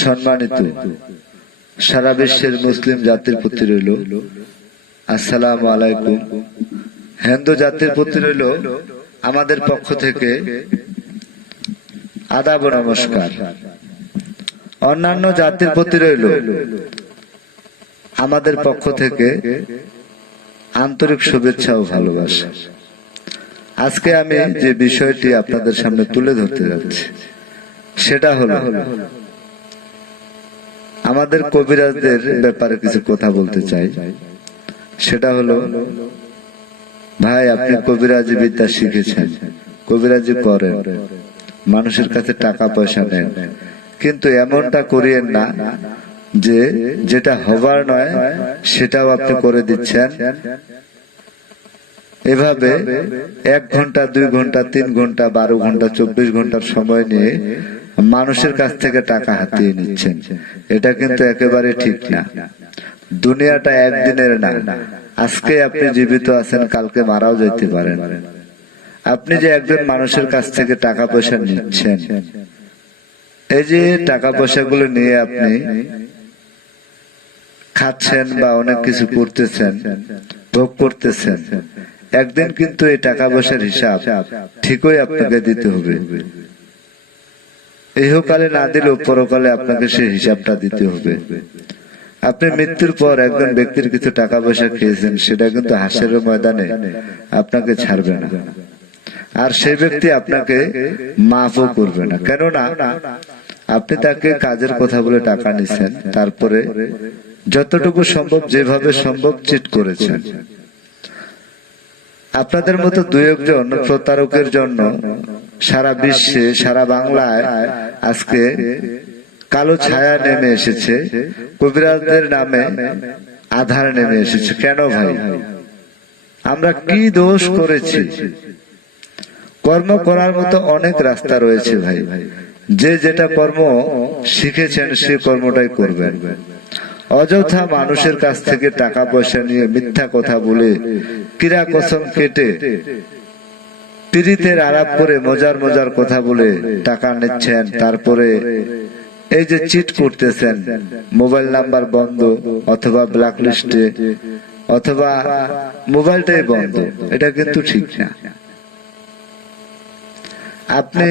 সম্মানিত সারা বিশ্বের মুসলিম জাতির প্রতি রইল আসসালামু আলাইকুম। হিন্দু জাতির প্রতি রইল আমাদের পক্ষ থেকে আদাব ও নমস্কার। অন্যান্য জাতির প্রতি রইল আমাদের পক্ষ থেকে আন্তরিক শুভেচ্ছা ও ভালোবাসা। আজকে আমি যে বিষয়টি আপনাদের সামনে তুলে ধরতে যাচ্ছি সেটা হলো আমাদের কবিরাজদের ব্যাপারে কিছু কথা বলতে চাই। সেটা হলো, ভাই আপনি কবিরাজি বিদ্যা শিখেছেন, কবিরাজি করেন, মানুষের কাছে টাকা পয়সা নেন, কিন্তু এমনটা করিয়েন না যে যেটা হবার নয় সেটাও আপনি করে দিচ্ছেন। এভাবে 1 ঘন্টা 2 ঘন্টা 3 ঘন্টা 12 ঘন্টা 24 ঘন্টার সময় নিয়ে মানুষের কাছ থেকে টাকা হাতিয়ে নিচ্ছেন। এটা কিন্তু একেবারে ঠিক না। দুনিয়াটা একদিনের না। আজকে আপনি জীবিত আছেন, কালকে মারাও যেতে পারেন। আপনি যে একজন মানুষের কাছ থেকে টাকা পয়সা নিচ্ছেন, এই যে টাকা পয়সাগুলো নিয়ে আপনি খাচ্ছেন বা অনেক কিছু করতেছেন, ভোগ করতেছেন, একদিন কিন্তু এই টাকা পয়সার হিসাব ঠিকই আপনাকে দিতে হবে। ইহকালে না দিলেও পরকালে আপনাকে সেই হিসাবটা দিতে হবে। আপনি মৃত্যুর পর একজন ব্যক্তির কিছু টাকা পয়সা খেয়েছেন, সেটা কিন্তু হাসরের ময়দানে আপনাকে ছাড়বে না, আর সেই ব্যক্তি আপনাকে মাফও করবে না। কেননা আপনি তাকে কাজের কথা বলে টাকা নিছেন, তারপরে যতটুকু সম্ভব যেভাবে সম্ভব চিট করেছেন। আপনাদের মতো 2-1 জন প্রতারকের জন্য সারা বিশ্বে, সারা বাংলায় আজকে কালো ছায়া নেমে এসেছে, কবিরাজদের নামে আধার নেমে এসেছে। কেন ভাই? আমরা কি দোষ করেছি? কর্ম করার মতো অনেক রাস্তা রয়েছে ভাই। যে যেটা কর্ম শিখেছেন সে কর্মটাই করবেন। অযথা মানুষের কাছ থেকে টাকা পয়সা নিয়ে মিথ্যা কথা বলে, কিরা কসম কেটে, পিরিতের আলাপ করে মজার মজার কথা বলে টাকা নিচ্ছেন, তারপরে এই যে চিট করতেছেন, মোবাইল নাম্বার বন্ধ অথবা ব্ল্যাক লিস্টে অথবা মোবাইলটাই বন্ধ, এটা কিন্তু ঠিক না। আপনি